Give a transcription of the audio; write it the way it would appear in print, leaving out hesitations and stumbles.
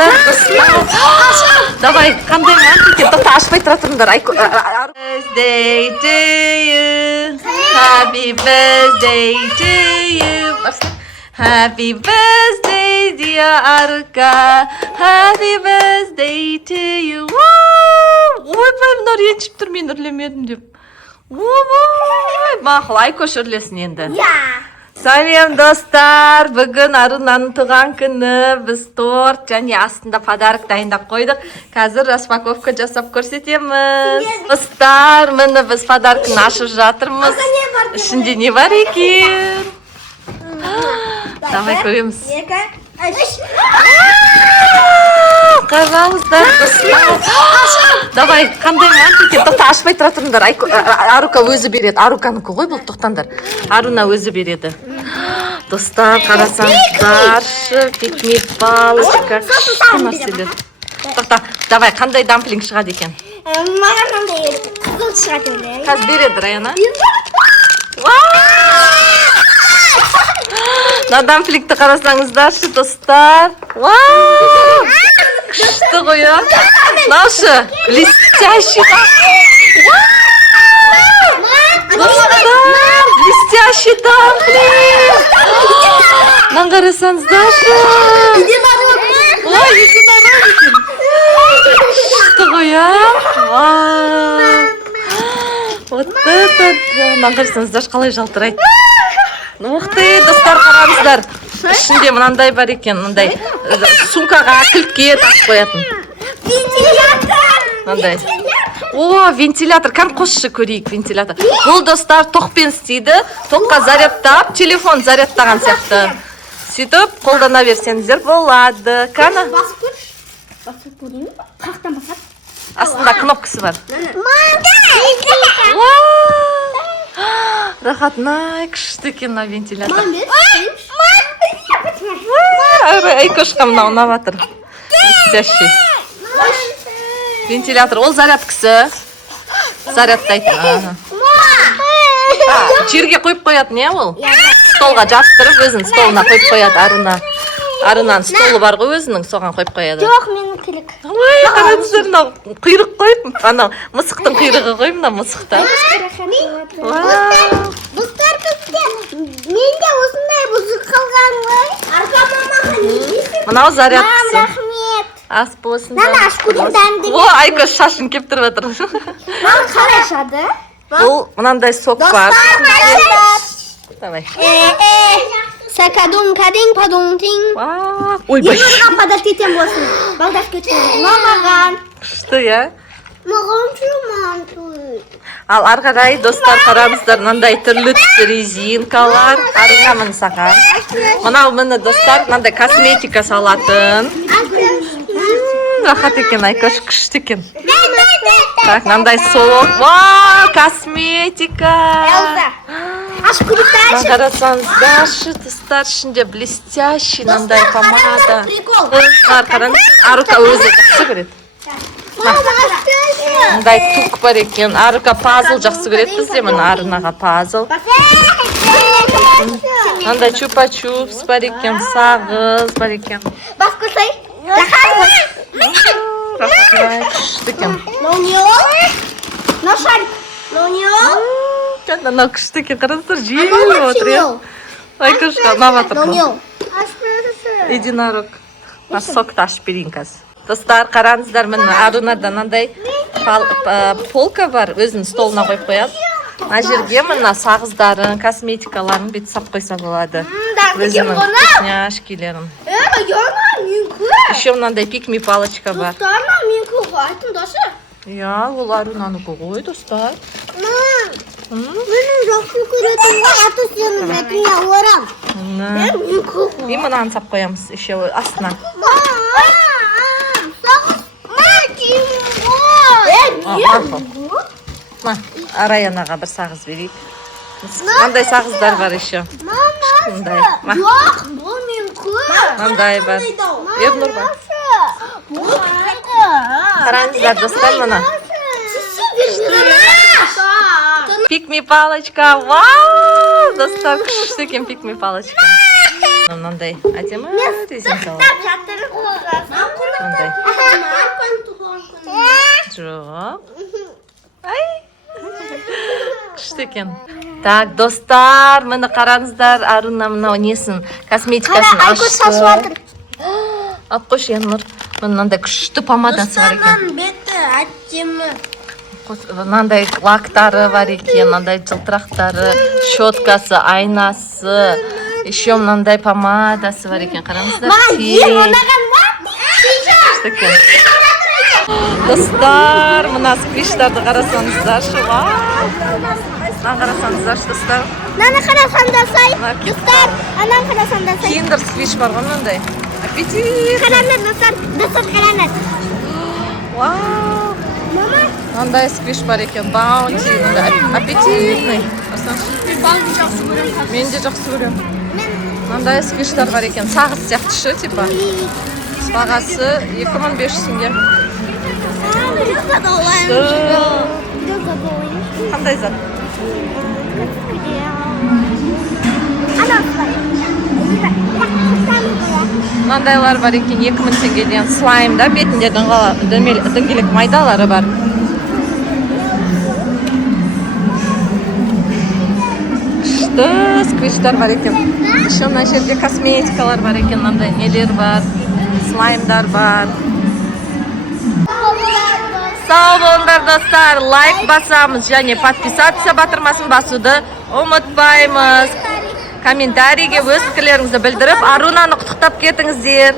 қараңыздар достар. Давай, қандай мантик екен? Тоқта, ашпай тұра тұрыңдар. Birthday to you. Happy birthday to you. Happy birthday dear Aruka. Happy birthday to you. Ойбай, мынау ренжіп тұр, мен үрлемедім деп. Ойбай, мақұл, Айкош үрлесін енді. Сәлем достар, бүгін Арунаның туған күні, біз торт және астында подарок дайындап қойдық. Қазір распаковка жасап көрсетеміз. Достар, міне біз подаркын ашып жатырмыз. Ішінде не бар екен? Давай көреміз. Қараңыздар достар. Давай, қандай мантик екен? Тоқта, ашпай тұра тұрыңдар. Арука өзі береді. Аруканікі ғой бұл, тоқтаңдар. Аруна өзі береді. Достар, қарасаңыздаршы, пикник палочка. Тоқта, давай, қандай дамплинг шығады екен? Маған қандай қызыл шығады өлі. Қазір береді, Раяна. На дамплингті қарасаңыздаршы, достар. Күшті ғой, а? Наушы, блестящий. Достар, блестящий дамплинг. Мынаны қарасаңыздаршы. Ой, единорог екен. Күшті ғой, а? Вот это, мынаны қарасаңыздаршы, қалай жалтырайды. Уқты, достар, қараңыздар. Ішінде мынандай бар екен, мынандай сумкаға кілтке тасып қоятын. Вентилятор! Мынандай. О, вентилятор, кәм қосшы көрейік вентилятор. Бұл достар тоқпен істейді, тоққа зарядтап, телефон зарядтаған сияқты. Сөйтіп, қолдана берсеңіздер болады. Кәні? Басып көрші. Басып көрейін ба? Қақтан басады? Астында кнопкасы бар. Рахатнай, күшті екен на вентилятор. Айкошқа мынау ұнаватыр. Блестящий. Вентилятор, ол зарядкісі. Зарядтайтын. Жерге қойып қояды, не ол? Столға жабыстырып, өзінің столына қойып қояды Аруна. Арунаның столы бар ғой өзінің, соған қойып қояды. Жоқ, менің кілік. Ой, қараңыздар, мынау құйрық қойып, анау мысықтың құйрығы ғой, мына мысықта. Достар, менде осындай бұзық қалған ғой. Арқа мамаға не дейсің? Мынау зарядкісі. Рахмет. Ас болсын. Нана, ашқұрым дәмді. О, Айкош шашын кеп тұрып жатыр. Маған қалай ашады? Бұл мынандай сок бар. Давай. Сакадум кадин падум тин. Ойбай. Маған падат етем болсын. Балдаш кеткен. Маған. Күшті, я? Маған жұман тұй. Ал арғарай, достар, қараңыздар, мынандай түрлі түсті резинкалар. Аруна мін саған. Мынау мені, достар, мынандай косметика салатын. Рахат екен, Айкош, күшті екен. Так, мынандай сок. Вау, косметика. Ашқұрықтар. Қарасаңыздаршы, достар, ішінде блестящий мынандай помада. Қараңыздар, Арука өзі жақсы көреді. Мындай тук бар екен. Арука пазл жақсы көреді бізде, мына Арунаға пазл. Мындай чупа-чупс бар екен, сағыз бар екен. Бас көрсей. Рахатнай, күшті екен. Ношар. Лониол. Мынау күшті екен, қараңыздар, желіп отыр. Айкошқа, маватыр. Единорог. Сокты ашып берейін қазір. Достар, қараңыздар, міне Арунада мынандай полка бар, өзінің столына қойып қояды. Мына жерге мына сағыздарын, косметикаларын бет сап қойса болады. Өзінің вкусняшкилерін. Еще мынандай пикми палочка бар. Достарына мен көгі айтым досы. Я, ол Арунанікі ғой, достар. Менің жақсы көретін ғой, аты сенің бетіне орам. Мен көгі. И мынаны сап қоямыз, еще астына. Раянаға бір сағыз берейік. Мынандай сағыздар бар еще. Жоқ, бұл мен көз. Мынандай бар. Ернұр бар. Қараңыздар, достар, мына. Пикми палочка. Вау! Достар, күшті екен пикми палочка. Мынандай әдемі резинкалар. Тап жатырып. Мынандай. Жоқ. Жоқ. Ай. Күшті екен. Так, достар, мені қараңыздар, Аруна мынау несін, косметикасын ашты. Алып қойшы, Яннұр. Мынандай күшті помадасы бар екен. беті әдемі. Мынандай лактары бар екен, мынандай жылтырақтары, щеткасы, айнасы, еще мынандай помадасы бар екен. Қараңыздар. Күшті екен. Достар, мына сквиштарды қарасаңыздаршы. Мына қарасаңыздаршы, достар. Наны қарасаңдасай. Достар, анан қарасаңдасай. Киндер сквиш бар ғой мынандай. Аппетит. Қараңдар, достар қараңдар. Вау. Мама, Мынандай сквиш бар екен. Баунти, мындай аппетитный. балды жақсы көрем. Мен де жақсы көрем. Мынандай сквиштар бар екен. Сағыз сияқты шы, типа. Бағасы 2500 теңге. Қандай зат? Мынандайлар бар екен 2000 теңгеден. Слайм да, бетінде дөңгелек майдалары бар. Күшті сквиштар бар екен. Еще мына жерде косметикалар бар екен. Мынандай нелер бар. Слаймдар бар. Сау болыңдар достар, лайк басамыз және подписация батырмасын басуды ұмытпаймыз. Комментарийге өз пікірлеріңізді білдіріп, Арунаны құттықтап кетіңіздер.